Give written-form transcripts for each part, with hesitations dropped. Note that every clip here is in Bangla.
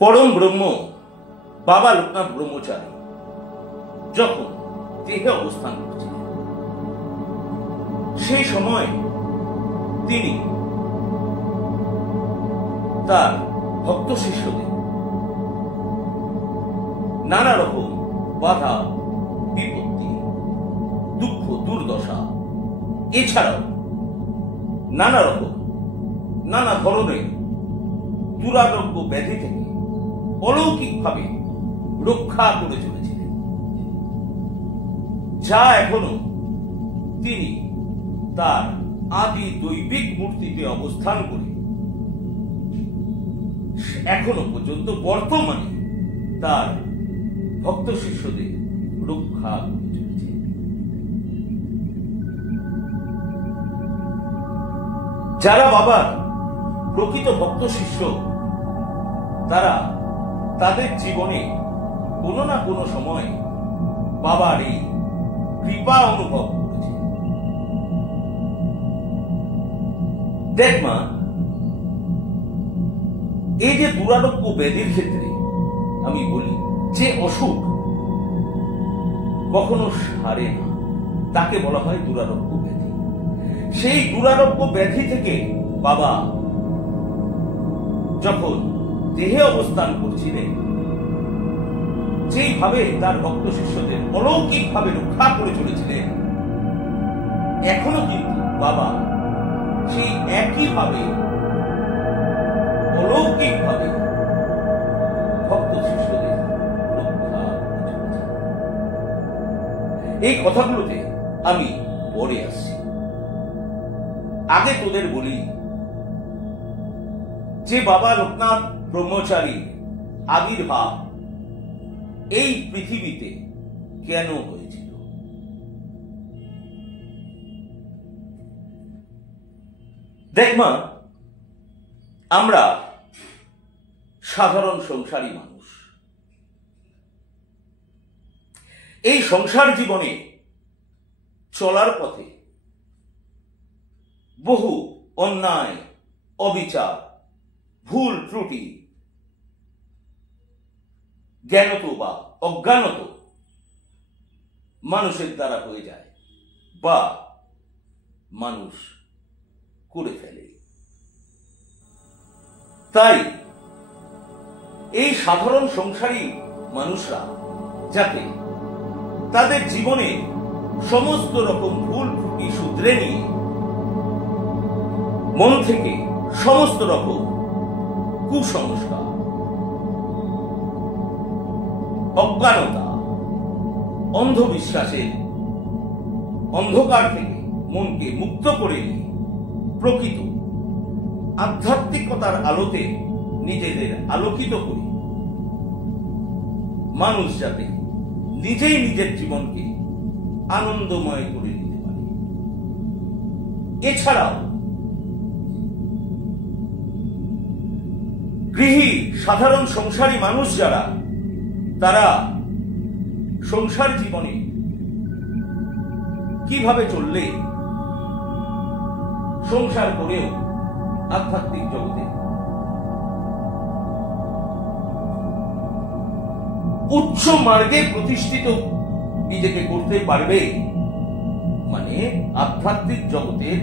পরম ব্রহ্ম বাবা লোকনাথ ব্রহ্মচারী যখন দেহে অবস্থান করছিলেন, সেই সময় তিনি তার ভক্ত শিষ্যদের নানা রকম বাধা বিপত্তি, দুঃখ, দুর্দশা, এছাড়াও নানা ধরনের দুরারোগ্য ব্যাধি থেকে অলৌকিকভাবে রক্ষা করে চলেছিলেন, যা এখনো তিনি তার আদি দৈবিক মূর্তিতে অবস্থান করে এখনো পর্যন্ত বর্তমানে তার ভক্ত শিষ্যদের রক্ষা করে চলেছে। যারা বাবার প্রকৃত ভক্ত শিষ্য, তারা তাদের জীবনে কোনো না কোনো সময় বাবার এই কৃপা অনুভব করেছে। দেখ মা, এই যে দুরারোগ্য ব্যাধির ক্ষেত্রে আমি বলি যে অসুখ কখনো সারে না, তাকে বলা হয় দুরারোগ্য ব্যাধি। সেই দুরারোগ্য ব্যাধি থেকে বাবা যখন দেহে অবস্থান করছিলেন, যেইভাবে তার ভক্ত শিষ্যদের অলৌকিকভাবে রক্ষা করে চলেছিলেন, এখনো কিন্তু বাবা সেই একইভাবে অলৌকিকভাবে ভক্ত শিষ্যদের রক্ষা করে চলেছেন। এই কথাগুলোতে আমি পরে আসছি। আগে তোদের বলি যে বাবা লোকনাথ ব্রহ্মচারীর আবির্ভাব এই পৃথিবীতে কেন হয়েছিল। দেখ মা, আমরা সাধারণ সংসারী মানুষ। এই সংসার জীবনে চলার পথে বহু অন্যায়, অবিচার, ভুল ত্রুটি, জ্ঞানত বা অজ্ঞানত মানুষের দ্বারা হয়ে যায় বা মানুষ করে ফেলে। তাই এই সাধারণ সংসারী মানুষরা যাতে তাদের জীবনে সমস্ত রকম ভুল ত্রুটি শুধরে নিয়ে মন থেকে সমস্ত রকম কুসংস্কার, অজ্ঞানতা, অন্ধবিশ্বাসের অন্ধকার থেকে মনকে মুক্ত করে নিয়ে প্রকৃত আধ্যাত্মিকতার আলোতে নিজেদের আলোকিত করে মানুষ যাতে নিজেই নিজের জীবনকে আনন্দময় করে নিতে পারে। এছাড়াও গৃহী সাধারণ সংসারী মানুষ যারা, তারা সংসার জীবনে কিভাবে চললে সংসার করেও আধ্যাত্মিক জগতে উচ্চ মার্গে প্রতিষ্ঠিত নিজেকে করতে পারবে, মানে আধ্যাত্মিক জগতের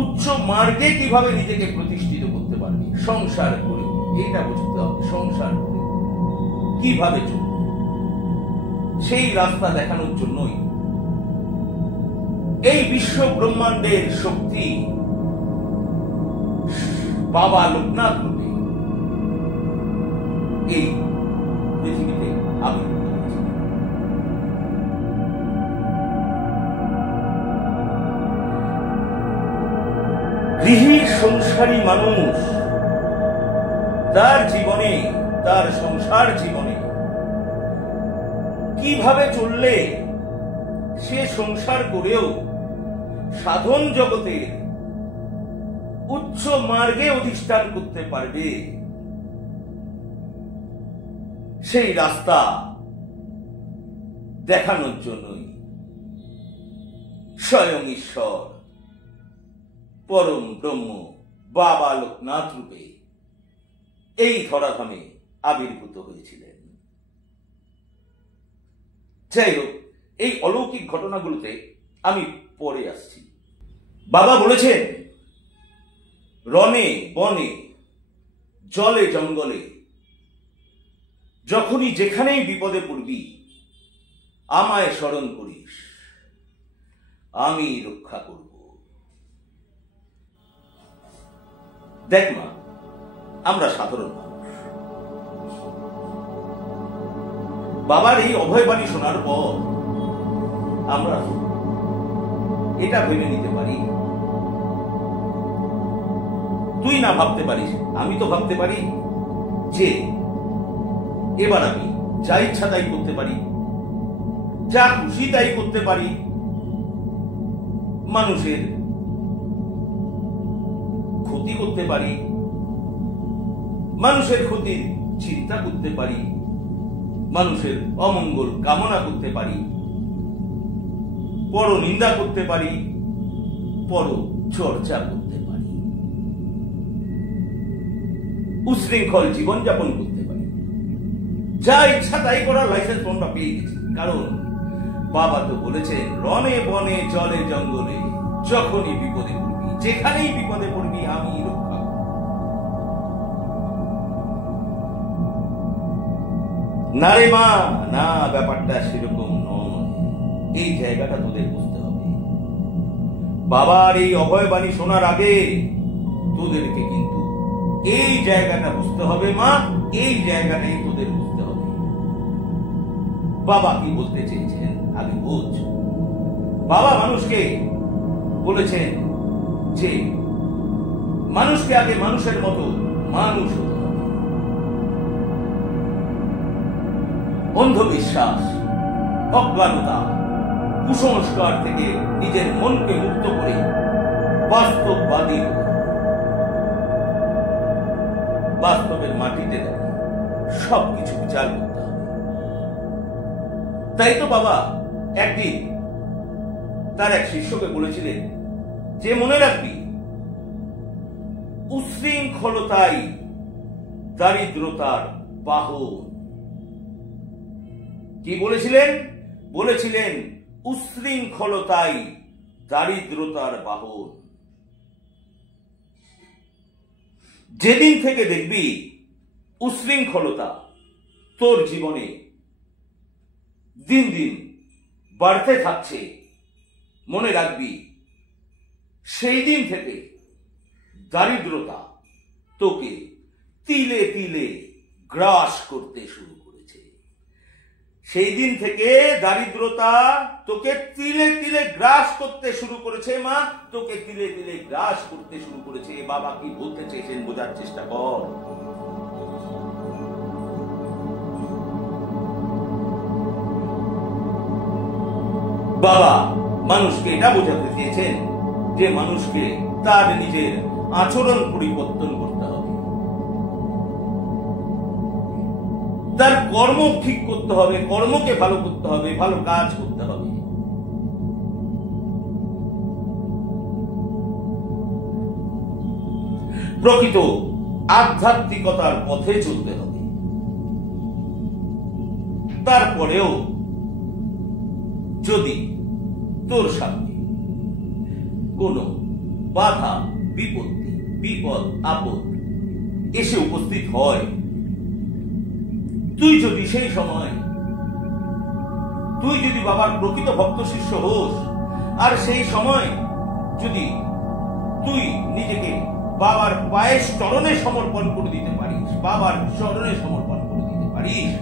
উচ্চ মার্গে কিভাবে নিজেকে প্রতিষ্ঠিত করতে পারবে সংসার করে, এটা বুঝতে হবে। সংসার করে কিভাবে চলবে সেই রাস্তা দেখানোর জন্যই এই বিশ্ব ব্রহ্মাণ্ডের শক্তি বাবা লোকনাথ রূপে এই পৃথিবীতে আবির্ভূত হয়েছে। গৃহী সংসারী মানুষ তার জীবনে, তার সংসার জীবনে কিভাবে চললে সে সংসার করেও সাধন জগতের উচ্চ মার্গে অধিষ্ঠান করতে পারবে, সেই রাস্তা দেখানোর জন্যই স্বয়ং ঈশ্বর পরম ব্রহ্ম বাবা লোকনাথ রূপে এই ধরাধামে আবির্ভূত হয়েছিলেন। যাই হোক, এই অলৌকিক ঘটনাগুলোতে আমি পরে আসছি। বাবা বলেছেন, রণে বনে জলে জঙ্গলে যখনই যেখানেই বিপদে পড়বি আমায় স্মরণ করিস, আমি রক্ষা করব। দেখ মা, আমরা সাধারণ মানুষ। বাবার এই অভয়বাণী শোনার পর আমরা এটা ভেবে নিতে পারি, তুই না ভাবতে পারিস, আমি তো ভাবতে পারি যে এবার আমি যা ইচ্ছা তাই করতে পারি, যা খুশি তাই করতে পারি, মানুষের ক্ষতি করতে পারি, মানুষের ক্ষতির চিন্তা করতে পারি, মানুষের অমঙ্গল কামনা করতে পারি, পর নিন্দা করতে পারি, পর চর্চা করতে পারি, উশৃঙ্খল জীবনযাপন করতে পারি, যা ইচ্ছা তাই করার লাইসেন্স আমরা পেয়ে গেছি। কারণ বাবা তো বলেছেন, রণে বনে জলে জঙ্গলে যখনই বিপদে পড়বি, যেখানেই বিপদে পড়বি আমি রক্ষা করব। না রে মা, না, ব্যাপারটা সেরকম নয়। এই জায়গাটা তোদের বুঝতে হবে। বাবার এই অভয়বাণী শোনার আগে তোদেরকে কিন্তু এই জায়গাটা বুঝতে হবে মা, এই জায়গাটাই তোদের বুঝতে হবে। বাবা কি বলতে চেয়েছেন আগে বোঝ। বাবা মানুষকে বলেছেন যে মানুষকে আগে মানুষের মতো মানুষ হতে হবে। অন্ধবিশ্বাস, অজ্ঞানতা, কুসংস্কার থেকে নিজের মনকে মুক্ত করে বাস্তববাদী হতে হবে। বাস্তবের মাটিতে সবকিছু বিচার করতে হবে। তাই তো বাবা একদিন তার এক শিষ্যকে বলেছিলেন যে মনে রাখবি, উশৃঙ্খলতাই দারিদ্রতার বাহন। কি বলেছিলেন? বলেছিলেন উশৃঙ্খলতাই দারিদ্রতার বাহন। যেদিন থেকে দেখবি উশৃঙ্খলতা তোর জীবনে দিন দিন বাড়তে থাকছে, মনে রাখবি সেই দিন থেকে দারিদ্রতা তোকে তিলে তিলে গ্রাস করতে শুরু করেছে। সেই দিন থেকে দারিদ্রতা তোকে তিলে তিলে গ্রাস করতে শুরু করেছে মা, তোকে তিলে তিলে গ্রাস করতে শুরু করেছে। বাবা কি বলতে চেয়েছেন বোঝার চেষ্টা কর। বাবা মানুষকে এটা বোঝাতে চেয়েছেন যে মানুষকে তার নিজের আচরণ পরিবর্তন করতে হবে, তার কর্ম ঠিক করতে হবে, কর্মকে ভালো করতে হবে, ভালো কাজ করতে হবে। প্রকৃত আধ্যাত্মিকতার পথে চলতে হবে। তারপরেও যদি তোর সামনে কোনো বাধা বিপত্তি, বিপদ আপদ এসে উপস্থিত হয়, তুই যদি সেই সময় বাবার প্রকৃত ভক্ত শিষ্য হোস, আর সেই সময় যদি তুই নিজেকে বাবার পায়ের চরণে সমর্পণ করে দিতে পারিস, বাবার চরণে সমর্পণ করে দিতে পারিস,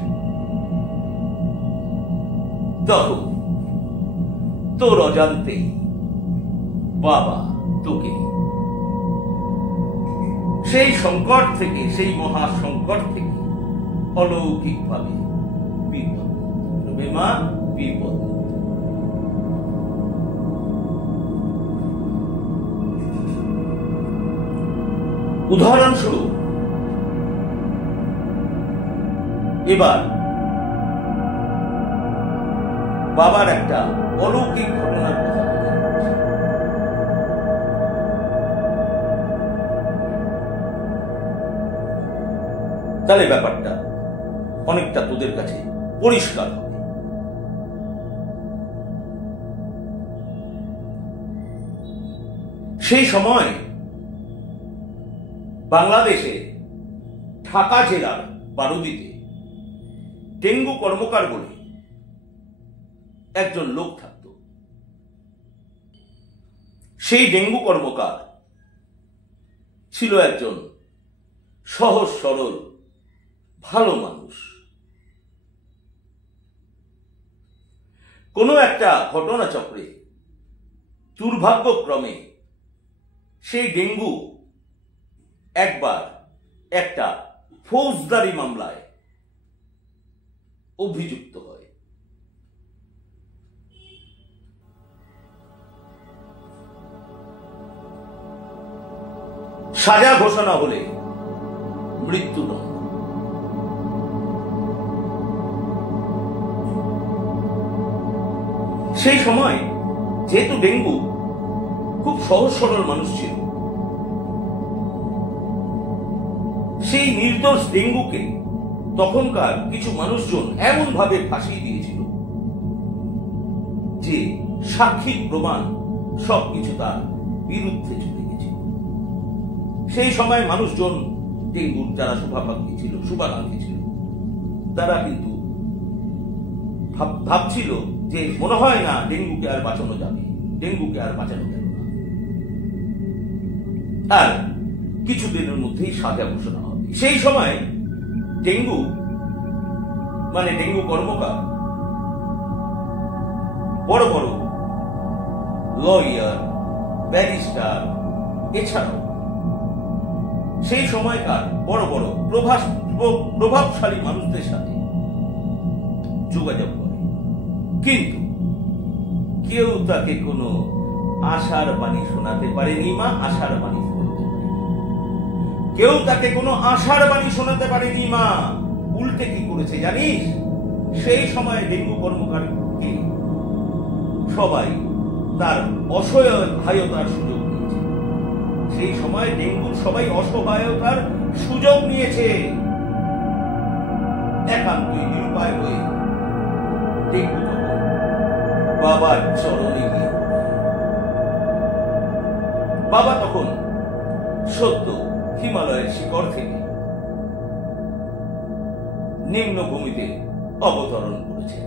তখন তোর অজান্তে বাবা তোকে সেই সংকট থেকে, সেই মহা সংকট থেকে অলৌকিক ভাবে বিপদ মা, বিপদ। উদাহরণস্বরূপ এবার বাবার একটা অলৌকিক ঘটনার কথা বলি। তাহলে ব্যাপারটা অনেকটা তোদের কাছে পরিষ্কার হবে। সেই সময় বাংলাদেশে ঢাকা জেলার বারুদিতে ডেঙ্গু কর্মকার বলে একজন লোক থাকত। সেই ডেঙ্গু কর্মকার ছিল একজন সহজ সরল ভালো মানুষ। কোনো একটা ঘটনা চক্রে দুর্ভাগ্যক্রমে সেই ডেঙ্গু একবার একটা ফৌজদারি মামলায় অভিযুক্ত হয়। সাজা ঘোষণা হলে মৃত্যুদণ্ড। সেই সময় যেহেতু ডেঙ্গু খুব সহজ সরল মানুষ ছিল, সেই নির্দোষ ডেঙ্গুকে তখনকার কিছু মানুষজন এমন ভাবে ফাঁসিয়ে দিয়েছিল যে সাক্ষী প্রমাণ সবকিছু তার বিরুদ্ধে চলে গেছিল। সেই সময় মানুষজন ডেঙ্গুর যারা শুভাকাঙ্ক্ষী ছিল তারা কিন্তু ভাবছিল যে মনে হয় না ডেঙ্গুকে আর বাঁচানো যাবে, ডেঙ্গুকে আর বাঁচানো গেল না। আর কিছুদিনের মধ্যেই সাজা ঘোষণা হবে। সেই সময় ডেঙ্গু কর্মকার বড় বড় লয়ার, ব্যারিস্টার, এছাড়াও সেই সময়কার বড় বড় প্রভাবশালী মানুষদের সাথে যোগাযোগ করে, কিন্তু কেউ তাকে কোনো আশার বাণী শোনাতে পারেনি। আশার বাণী শোনাতে পারেনি কেউ, তাকে কোনো আশার বাণী শোনাতে পারেনি। উল্টে কি করেছে জানিস? সেই সময় ডেঙ্গু কর্মকারকে সবাই তার অসহায়তার সুযোগ নিয়েছে। সেই সময় ডেঙ্গুর সবাই অসহায়তার সুযোগ নিয়েছে। একান্তই নিরুপায় হয়ে ডেঙ্গু তখন বাবার চরণে গিয়ে বাবা তখন সদ্য হিমালয়ের শিকড় থেকে নিম্নভূমিতে অবতরণ করেছেন।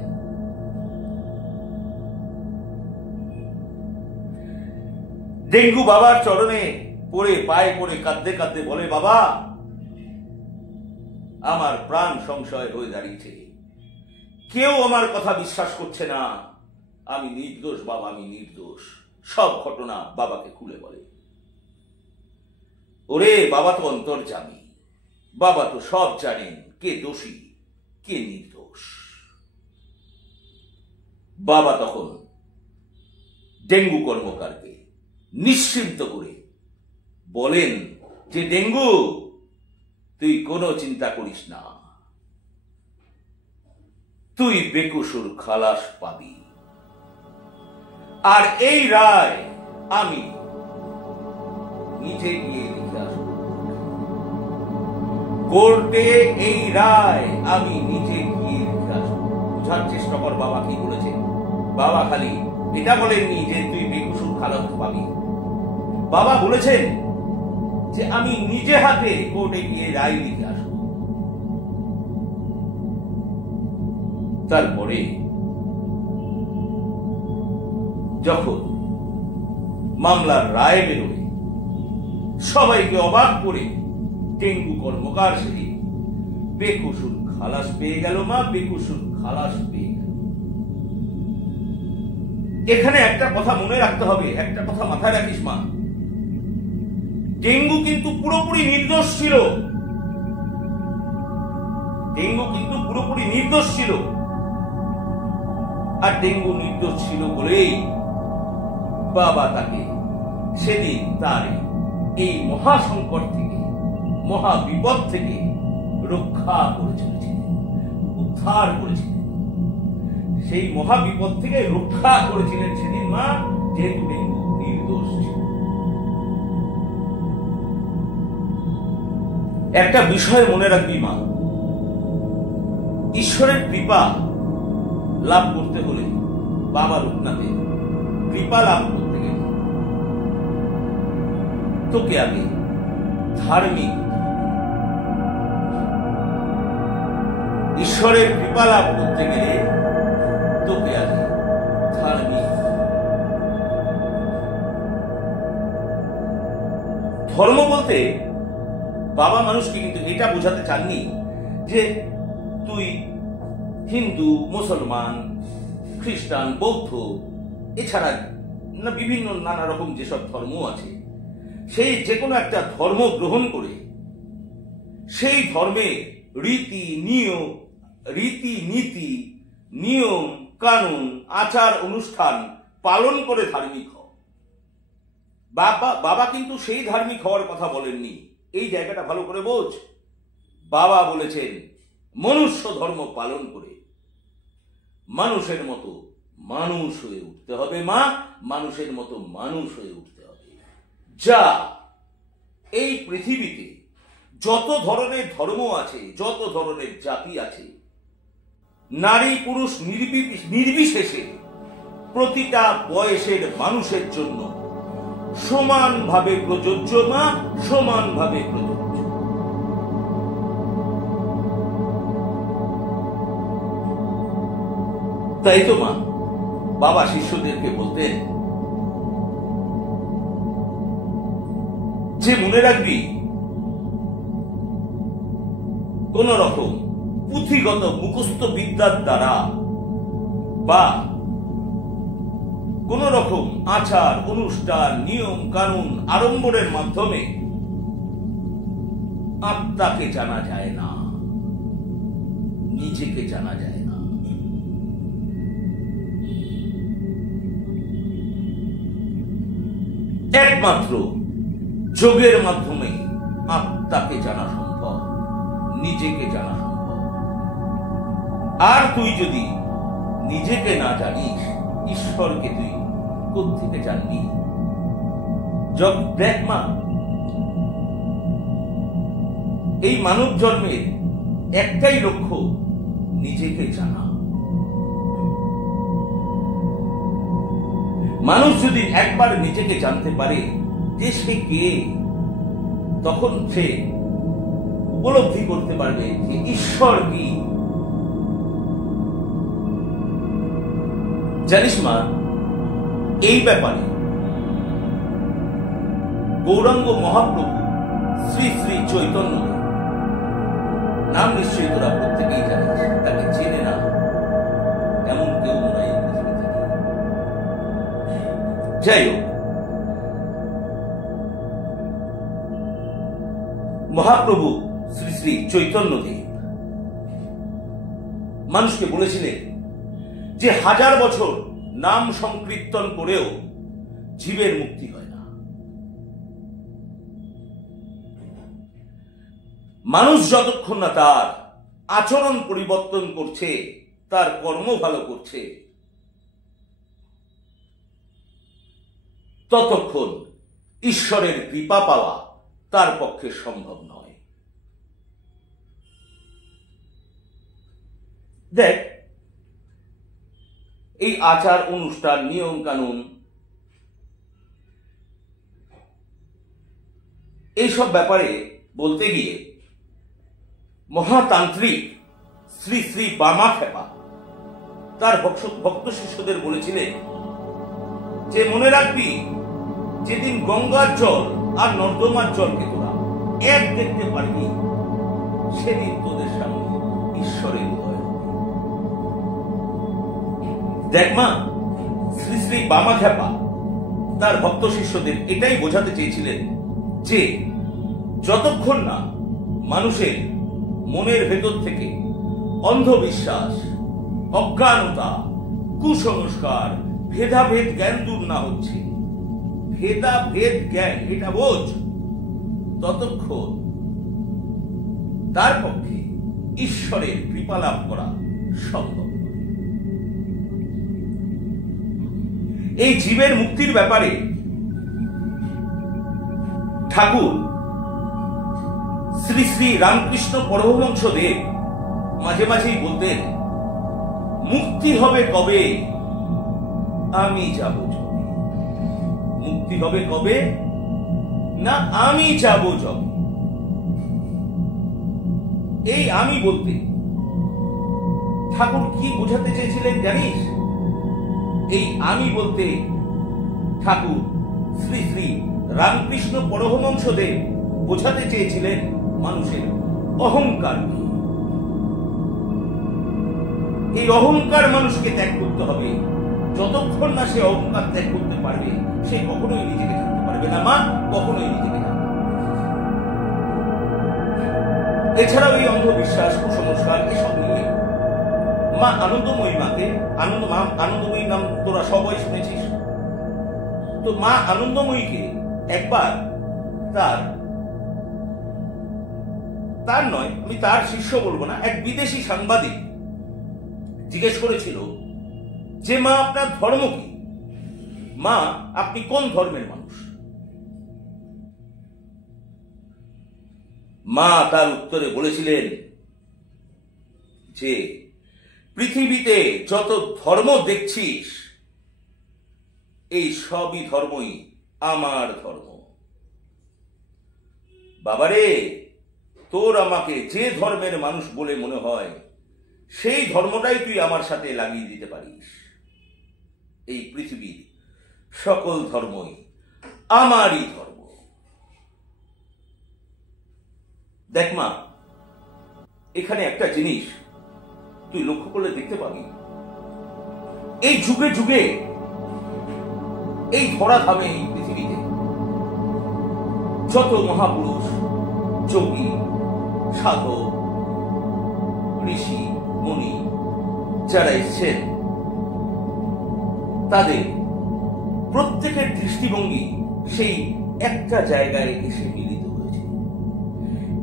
ডেঙ্গু বাবার চরণে পড়ে পায়ে পড়ে কাঁদতে কাঁদতে বলে, বাবা, আমার প্রাণ সংশয় হয়ে দাঁড়িয়েছে, কেউ আমার কথা বিশ্বাস করছে না, আমি নির্দোষ বাবা, আমি নির্দোষ। সব ঘটনা বাবাকে খুলে বলে। ওরে বাবা তো অন্তর্যামী, বাবা তো সব জানেন কে দোষী কে নির্দোষ। বাবা তখন ডেঙ্গু কর্মকারকে নিশ্চিন্ত করে বলেন যে, ডেঙ্গু, তুই কোনো চিন্তা করিস না, তুই বেকসুর খালাস পাবি। আর এই রায় আমি নিজে গিয়ে লিখে আসব কোর্টে, এই রায় আমি নিজে গিয়ে লিখে আসব। বুঝার চেষ্টা কর বাবা কি বলেছেন। বাবা খালি এটা বলেননি যে তুই বেকসুর খালাস পাবি, বাবা বলেছেন যে আমি নিজে হাতে কোর্টে গিয়ে রায় লিখে আসব। তারপরে যখন মামলার রায় বেরোয়, সবাইকে অবাক করে ডেঙ্গু কর্মকার সেদিন বেকসুর খালাস পেয়ে গেল। বেকসুর খালাস পেয়ে গেল। এখানে একটা কথা মনে রাখতে হবে, একটা কথা মাথায় রাখিস মা, ডেঙ্গু কিন্তু পুরোপুরি নির্দোষ ছিল। ডেঙ্গু কিন্তু পুরোপুরি নির্দোষ ছিল। আর ডেঙ্গু নির্দোষ ছিল বলেই বাবা তাকে সেদিন তার এই মহাসংকট থেকে, মহা বিপদ থেকে রক্ষা করে চলেছিলেন, উদ্ধার করেছিলেন। সেই মহা বিপদ থেকে রক্ষা করেছিলেন সেদিন মা, যেহেতু ডেঙ্গু নির্দোষ ছিল। একটা বিষয় মনে রাখবি মা, ঈশ্বরের কৃপা লাভ করতে হলে, বাবা লোকনাথের কৃপা লাভ করতে গেলে তোকে আগে ধার্মিক, ঈশ্বরের কৃপা লাভ করতে গেলে তোকে আগে ধার্মিক। ধর্ম বলতে বাবা মানুষকে কিন্তু এটা বোঝাতে চাননি যে তুই হিন্দু, মুসলমান, খ্রিস্টান, বৌদ্ধ, এছাড়া না বিভিন্ন নানা রকম যেসব ধর্ম আছে, সেই যে কোনো একটা ধর্ম গ্রহণ করে সেই ধর্মের রীতি নীতি, নিয়ম কানুন, আচার অনুষ্ঠান পালন করে ধার্মিক হও। বাবা কিন্তু সেই ধার্মিক হওয়ার কথা বলেননি। এই জায়গাটা ভালো করে বোঝ। বাবা বলেছেন মনুষ্য ধর্ম পালন করে মানুষের মতো মানুষ হয়ে উঠতে হবে। মা, মানুষের মতো মানুষ হয়ে উঠতে হবে। যা এই পৃথিবীতে যত ধরনের ধর্ম আছে, যত ধরনের জাতি আছে, নারী পুরুষ নির্বিশেষে প্রতিটা বয়সের মানুষের জন্য সমানভাবে প্রযোজ্য। মা, সমানভাবে প্রযোজ্য। তাই তো মা বাবা শিষ্যদেরকে বলতেন যে মনে রাখবি, কোন রকম পুঁথিগত মুখস্থ বিদ্যার দ্বারা বা কোন রকম আচার অনুষ্ঠান, নিয়ম কানুন, আড়ম্বরের মাধ্যমে আত্মাকে জানা যায় না, নিজেকে জানা যায় না। একমাত্র যোগের মাধ্যমে আত্মাকে জানা সম্ভব, নিজেকে জানা সম্ভব। আর তুই যদি নিজেকে না জানিস, ঈশ্বরকে তুই কোত্থেকে জানবি? দেখ মা, এই মানব জন্মের একটাই লক্ষ্য, নিজেকে জানা। মানুষ যদি একবার নিজেকে জানতে পারে যে সে কে, তখন সে উপলব্ধি করতে পারবে যে ঈশ্বর কি। জানিস মা, এই ব্যাপারে গৌরাঙ্গ মহাপ্রভু শ্রী শ্রী চৈতন্য, নাম নিশ্চয়ই তোরা প্রত্যেকেই জানিস, তাকে চেনে না এমন কেউ নাই পৃথিবীতে। যাই হোক, মহাপ্রভু শ্রী শ্রী চৈতন্যদেব মানুষকে বলেছিলেন যে 1000 বছর নাম সংকীর্তন করেও জীবের মুক্তি হয় না। মানুষ যতক্ষণ না তার আচরণ পরিবর্তন করছে, তার কর্ম ভালো করছে, ততক্ষণ ঈশ্বরের কৃপা পাওয়া তার পক্ষে সম্ভব নয়। দেখ, এই আচার অনুষ্ঠান, নিয়ম কানুন, এইসব ব্যাপারে বলতে গিয়ে মহাতান্ত্রিক শ্রী শ্রী বামাখ্যাপা তার ভক্ত শিষ্যদের বলেছিলেন যে মনে রাখবি, যেদিন গঙ্গার জল আর নর্দমার জলকে তোরা এক দেখতে পারবি, সেদিন তোদের সামনে ঈশ্বরের উদয় হবে। দেখ মা, শ্রী শ্রী বামাখ্যাপা তার ভক্ত শিষ্যদের এটাই বোঝাতে চেয়েছিলেন যে যতক্ষণ না মানুষের মনের ভেতর থেকে অন্ধবিশ্বাস, অজ্ঞানতা, কুসংস্কার, ভেদাভেদ জ্ঞান দূর না হচ্ছে, ভেদাভেদ জ্ঞান এটা বোঝ, ততক্ষণ তার পক্ষে ঈশ্বরের কৃপা লাভ করা সম্ভব। এই জীবের মুক্তির ব্যাপারে ঠাকুর শ্রী শ্রী রামকৃষ্ণ পরমহংসদেব মাঝে মাঝেই বলতেন, মুক্তি হবে কবে, আমি যাব যবে। মুক্তি হবে কবে না আমি যাব যবে। এই আমি বলতে ঠাকুর কি বোঝাতে চেয়েছিলেন জানিস? এই আমি বলতে ঠাকুর শ্রী শ্রী রামকৃষ্ণ পরমহংসদেব বোঝাতে চেয়েছিলেন মানুষের অহংকার। এই অহংকার মানুষকে ত্যাগ করতে হবে। যতক্ষণ না সে অহংকার ত্যাগ করতে পারবে, সে কখনোই নিজেকে জানতে পারবে না। মা কখনোই নিজেকে জানবে। এছাড়াও এই অন্ধবিশ্বাস, কুসংস্কার এসব নিয়ে মা আনন্দময়ী মাকে, আনন্দময়ী নাম তোরা সবাই শুনেছিস তো, মা আনন্দময়ীকে একবার তার নয়, আমি তার শিষ্য বলবো না, এক বিদেশি সাংবাদিক জিজ্ঞেস করেছিল যে মা আপনার ধর্ম কি, মা আপনি কোন ধর্মের মানুষ? মা তার উত্তরে বলেছিলেন যে পৃথিবীতে যত ধর্ম দেখছিস এই সবই ধর্মই আমার ধর্ম। বাবারে, তোর আমাকে যে ধর্মের মানুষ বলে মনে হয় সেই ধর্মটাই তুই আমার সাথে লাগিয়ে দিতে পারিস। এই পৃথিবীর সকল ধর্মই আমারই ধর্ম। দেখ মা, এখানে একটা জিনিস তুই লক্ষ্য করলে দেখতে পাবি, এই যুগে যুগে এই ধরাধামে, এই পৃথিবীতে যত মহাপুরুষ, যোগী, সাধক, ঋষি, মুনি যারা এসেছেন, তাদের প্রত্যেকের দৃষ্টিভঙ্গি সেই একটা জায়গায় এসে মিলিত হয়েছে।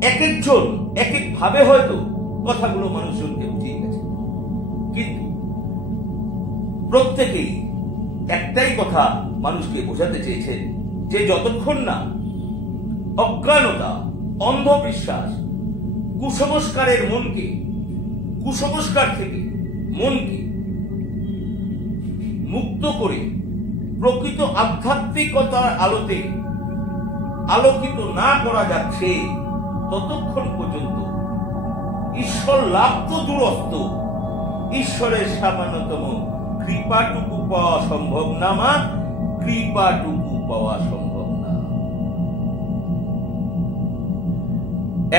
এক একজন এক এক ভাবে হয়তো কথাগুলো মানুষজনকে বুঝিয়ে গেছে, কিন্তু প্রত্যেকেই একটাই কথা মানুষকে বোঝাতে চেয়েছেন যে যতক্ষণ না অজ্ঞানতা, অন্ধবিশ্বাস, কুসংস্কারের মনকে, কুসংস্কার থেকে মনকে মুক্ত করে প্রকৃত আধ্যাত্মিকতার আলোতে আলোকিত না করা যাচ্ছে, ততক্ষণ পর্যন্ত ঈশ্বর লাভ তো দূরস্থ, ঈশ্বরের সামান্যতম কৃপাটুকু পাওয়া সম্ভব না। মা, কৃপাটুকু পাওয়া সম্ভব না।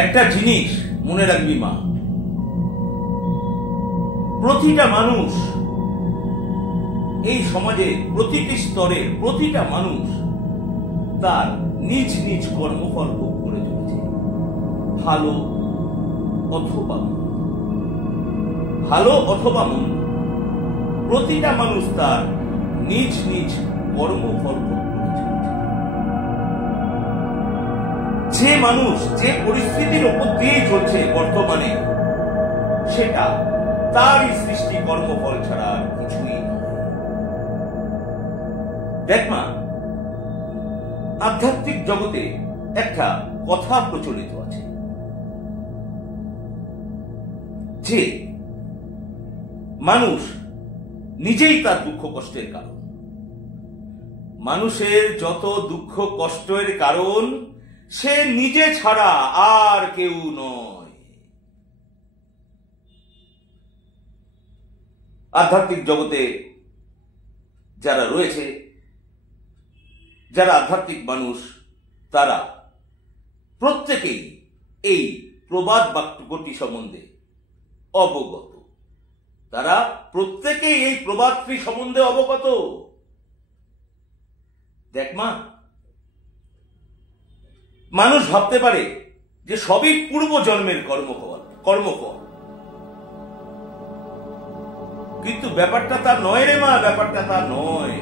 একটা জিনিস মনে রাখবি মা, প্রতিটা মানুষ, এই সমাজে প্রতিটি স্তরের প্রতিটা মানুষ তার নিজ নিজ কর্মফল ভোগ করে চলেছে, ভালো অথবা মন্দ। প্রতিটা মানুষ তার নিজ নিজ কর্মফল ভোগ করে চলেছে। যে মানুষ যে পরিস্থিতির উপর দিয়ে চলছে বর্তমানে, সেটা তারই সৃষ্টি কর্মফল ছাড়া আর কিছুই নয়। দেখ মা, আধ্যাত্মিক জগতে একটা কথা প্রচলিত আছে যে মানুষ নিজেই তার দুঃখ কষ্টের কারণ। মানুষের যত দুঃখ কষ্টের কারণ সে নিজে ছাড়া আর কেউ নয়। আধ্যাত্মিক জগতে যারা রয়েছে, যারা আধ্যাত্মিক মানুষ, তারা প্রত্যেকেই এই প্রবাদ বাক্যটি সম্বন্ধে অবগত। তারা প্রত্যেকেই এই প্রবাদটি সম্বন্ধে অবগত। দেখ মা, মানুষ ভাবতে পারে যে সবই পূর্ব জন্মের কর্মফল, কিন্তু ব্যাপারটা তা নয় রে মা, ব্যাপারটা তা নয়।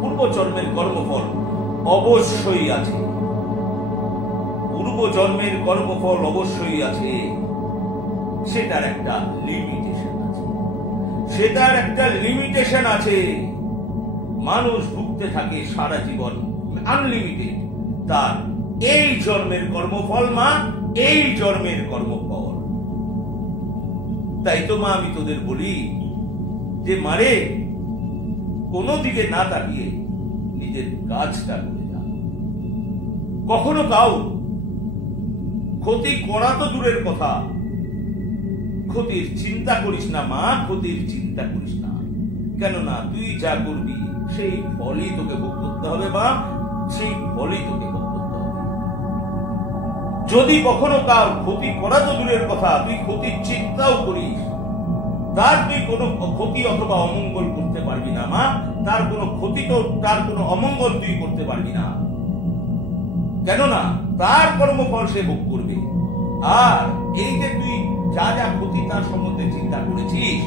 পূর্ব জন্মের কর্মফল অবশ্যই আছে, পূর্ব জন্মের কর্মফল অবশ্যই আছে। সেটার একটা লিমিটেশন আছে, মানুষ ভুগতে থাকে সারা জীবন আনলিমিটেড তার এই জন্মের কর্মফল। মা, এই জন্মের কর্মফল তাই তো মা আমি তোদের বলি যে মারে কোনো দিকে না তাকিয়ে নিজের কাজটা করে যা। কখনো কাউ ক্ষতি করা তো দূরের কথা, ক্ষতির চিন্তা করিস না মা, ক্ষতির চিন্তা করিস না। কেননা তুই যা করবি সেই ফলই তোকে ভোগ করতে হবে বা সেই ফলই তোকে ভোগ করতে হবে। যদি কখনো কার ক্ষতি করা তো দূরের কথা, তুই ক্ষতির চিন্তাও করিস, তার তুই কোনো ক্ষতি অথবা অমঙ্গল করতে পারবি না মা। তার কোনো ক্ষতি তো, তার কোনো অমঙ্গল তুই করতে পারবি না, কেননা তার কর্মফল সে ভোগ করবে। আর এই যে তুই যা যা ক্ষতি তার সম্বন্ধে চিন্তা করেছিস,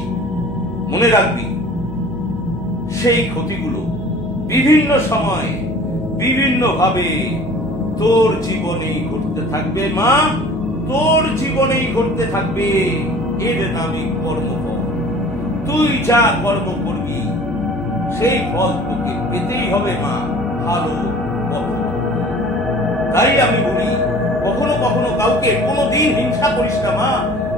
মনে রাখবি সেই ক্ষতিগুলো বিভিন্ন সময়ে বিভিন্ন ভাবে তোর জীবনেই ঘটতে থাকবে মা, তোর জীবনেই ঘটতে থাকবে। এর নামই কর্মফল। তুই যা কর্ম করবি সেই ফল তোকে পেতেই হবে মা, ভালো কখনো। তাই আমি বলি কখনো কখনো কাউকে কোনোদিন হিংসা করিস না মা,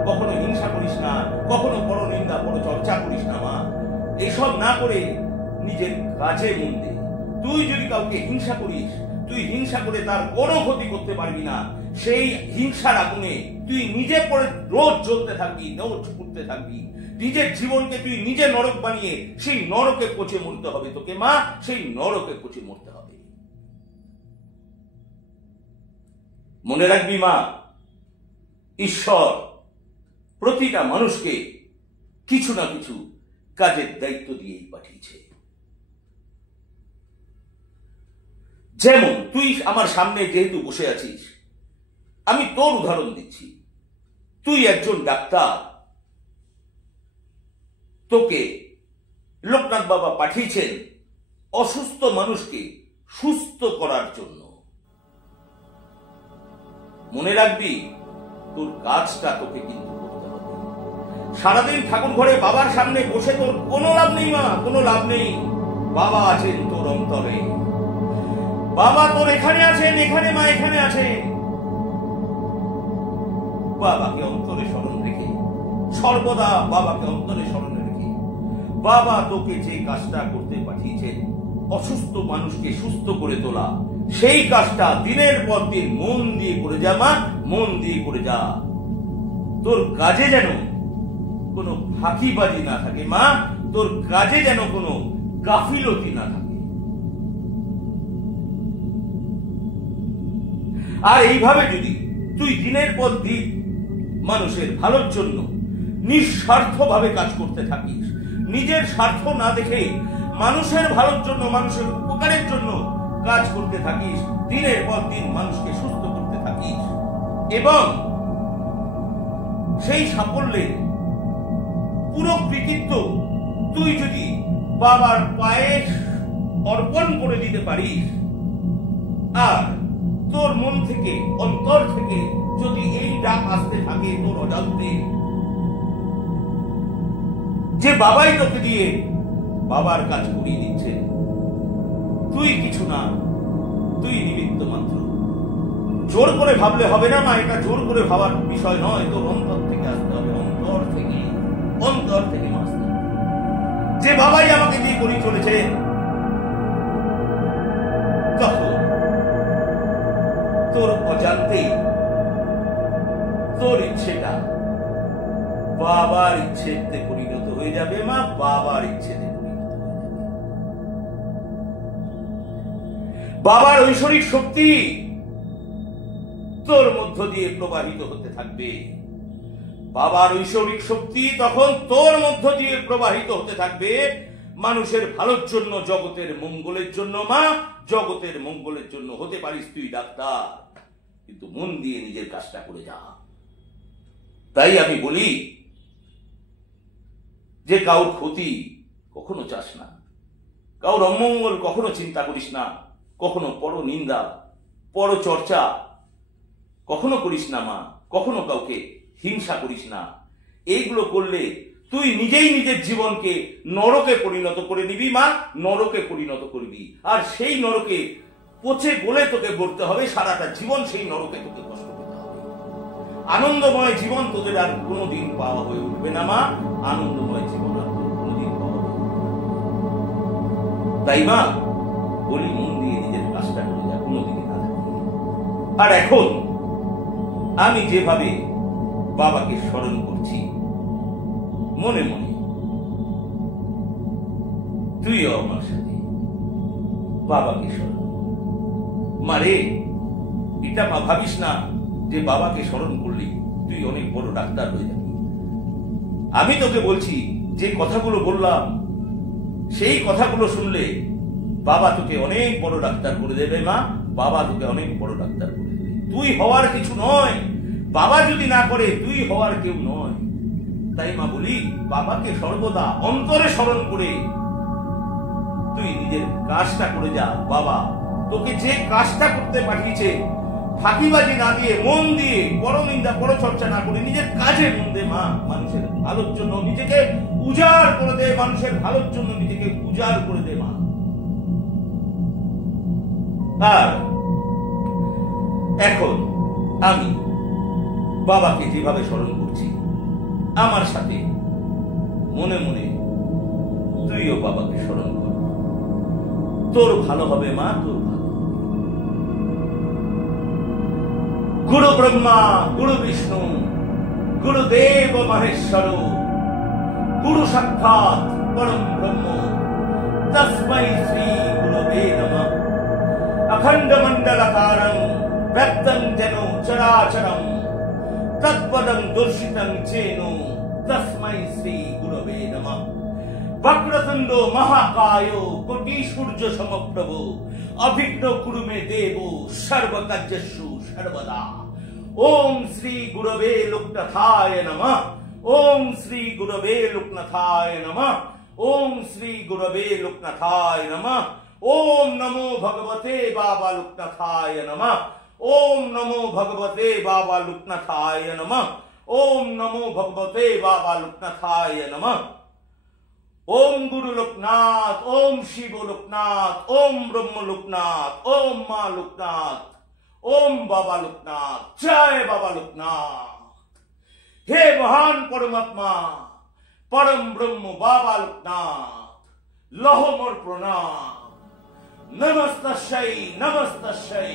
কখনো হিংসা করিস না, কখনো পরনিন্দা পরচর্চা করিস না মা। এসব না করে নিজের কাজে মন দে। তুই যদি কাউকে হিংসা করিস, তুই হিংসা করে তার কোনো ক্ষতি করতে পারবি না। সেই হিংসার আগুনে তুই নিজে পড়ে রোজ জ্বলতে থাকবি, রোজ করতে থাকবি। নিজের জীবনকে তুই নিজে নরক বানিয়ে সেই নরকে পচে মরতে হবে তোকে মা, সেই নরকে পচে মরতে হবে। মনে রাখবি মা, ঈশ্বর প্রতিটা মানুষকে কিছু না কিছু কাজের দায়িত্ব দিয়েই পাঠিয়েছে। যেমন তুই আমার সামনে যেহেতু বসে আছিস, আমি তোর উদাহরণ দিচ্ছি। তুই একজন ডাক্তার, তোকে লোকনাথ বাবা পাঠিয়েছেন অসুস্থ মানুষকে সুস্থ করার জন্য। মনে রাখবি তোর কাজটা তোকে কিন্তু করতে হবে। সারাদিন ঠাকুর ঘরে বাবার সামনে বসে তোর কোনো লাভ নেই মা, কোনো লাভ নেই। বাবা আছেন তোর অন্তরে, বাবা তোর এখানে আছেন, এখানে মা এখানে আছে। বাবাকে অন্তরে স্মরণ রেখে, সর্বদা বাবাকে অন্তরে স্মরণ রেখে, বাবা তোকে যে কাজটা করতে পাঠিয়েছেন অসুস্থ মানুষকে সুস্থ করে তোলা, সেই কাজটা দিনের পর দিন মন দিয়ে করে যা মা, মন দিয়ে করে যা। তোর কাজে যেন কোনো ফাঁকিবাজি না থাকে মা, তোর কাজে যেন কোনো গাফিলতি না থাকে। আর এইভাবে যদি তুই দিনের পর দিন মানুষের ভালোর জন্য নিঃস্বার্থভাবে কাজ করতে থাকিস, নিজের স্বার্থ না দেখে মানুষের ভালোর জন্য, মানুষের উপকারের জন্য কাজ করতে থাকিস, দিনের পর দিন মানুষকে সুস্থ করতে থাকিস, এবং সেই সাফল্যের পুরো কৃতিত্ব তুই যদি বাবার পায়ে অর্পণ করে দিতে পারিস, আর তোর মন থেকে, অন্তর থেকে যদি এই ডাক আসতে থাকে তোর অজান্তে যে বাবাই তোকে দিয়ে বাবার কাজ করিয়ে দিচ্ছে, তুই কিছু না, তুই নিমিত্ত মাত্র। জোর করে ভাবলে হবে না মা, এটা জোর করে ভাবার বিষয় নয়, তোর অন্তর থেকে আসতে হবে, অন্তর থেকে, অন্তর থেকে আসতে হবে যে বাবাই আমাকে দিয়ে করিয়ে চলেছে। তখন তোর অজান্তেই তোর ইচ্ছেটা বাবার ইচ্ছেতে পরিণত হয়ে যাবে মা, বাবার ইচ্ছেতে পরিণত হয়ে যাবে। বাবার ঐশ্বরিক শক্তি তোর মধ্য দিয়ে প্রবাহিত হতে থাকবে। বাবার ঐশ্বরিক শক্তি তখন তোর মধ্য দিয়ে প্রবাহিত হতে থাকবে মানুষের ভালোর জন্য, জগতের মঙ্গলের জন্য মা, জগতের মঙ্গলের জন্য। হতে পারিস তুই ডাক্তার, কিন্তু মন দিয়ে নিজের কাজটা করে যা। তাই আমি বলি যে কাউর ক্ষতি কখনো চাস না, কাউর অমঙ্গল কখনো চিন্তা করিস না, কখনো পর নিন্দা পর চর্চা কখনো করিস না মা, কখনো কাউকে হিংসা করিস না। এইগুলো করলে তুই নিজেই নিজের জীবনকে নরকে পরিণত করে নিবি মা, নরকে পরিণত করবি। আর সেই নরকে পচে গলে তোকে গড়তে হবে, সারাটা জীবন সেই নরকে তোকে কষ্ট করতে হবে। আনন্দময় জীবন তোদের আর কোনোদিন পাওয়া হয়ে উঠবে না মা, আনন্দময় জীবন আর কোনোদিন পাওয়া হয়ে উঠবে না। তাই মা বলি, মন দিয়ে নিজের কাজটা করে যা, কোনোদিকে না থাকে। আর এখন আমি যেভাবে বাবাকে স্মরণ করছি মনে মনে, তুইও আমার সাথে বাবাকে স্মরণ। মারে, এটা মা ভাবিস না যে বাবাকে স্মরণ করলি তুই অনেক বড় ডাক্তার হয়ে যাবি। আমি তোকে বলছি, যে কথাগুলো বললাম সেই কথাগুলো শুনলে বাবা তোকে অনেক বড় ডাক্তার করে দেবে মা, বাবা তোকে অনেক বড় ডাক্তার করে দেবে। তুই হওয়ার কিছু নয়, বাবা যদি না করে তুই হওয়ার কেউ নয়। তাই মা বলি, বাবাকে সর্বদা অন্তরে স্মরণ করে তুই নিজের কাজটা করে যা। বাবা তোকে যে কাজটা করতে পাঠিয়েছে, ফাঁকিবাজি না দিয়ে, মন দিয়ে, পরনিন্দা পরচর্চা না করে নিজের কাজে মন দে মা। মানুষের ভালোর জন্য নিজেকে উজাড় করে দে, মানুষের ভালোর জন্য নিজেকে উজাড় করে দে মা। আর এখন আমি বাবাকে যেভাবে স্মরণ করছি, আমার সাথে মনে মনে তুইও বাবাকে স্মরণ কর। তোর ভালো হবে মা, তোর ভালো। গুরু ব্রহ্মা গুরু বিষ্ণু গুরুদেব মহেশ্বর গুরু সাক্ষাৎ পরম ব্রহ্ম তস্मै শ্রী গুরবে নমঃ। अखंड मंडलाकारं व्यक्तं जनो चराचरं तत्पदं दर्शितं चेनो तस्मै श्री गुरवे नमः। वक्रतुंडो महाकायो कोटि सूर्य समप्रभ अभिघ्न कुरु मे देवो सर्वकार्येषु सर्वदा। ओम श्री गुरवे लोकनाथाय नमः। ओम श्री गुरवे लोकनाथाय नमः। ओम श्री गुरवे लोकनाथाय नमः। ओम नमो भगवते बाबा लोकनाथाय नमः। ओम नमो भगवते बाबा लोकनाथाय नमः। ओम नमो भगवते बाबा लोकनाथाय नमः। ओम गुरु लोकनाथ, ओम शिव लोकनाथ, ओम ब्रह्म लोकनाथ, ओम मां लोकनाथ, ओम बाबा लोकनाथ। जय बाबा लोकनाथ। हे महान परमात्मा परम ब्रह्म बाबा लोकनाथ, लहो मोर प्रणाम। नमस्तस्यै नमस्तस्यै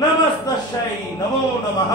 नमस्तस्यै नमो नमः।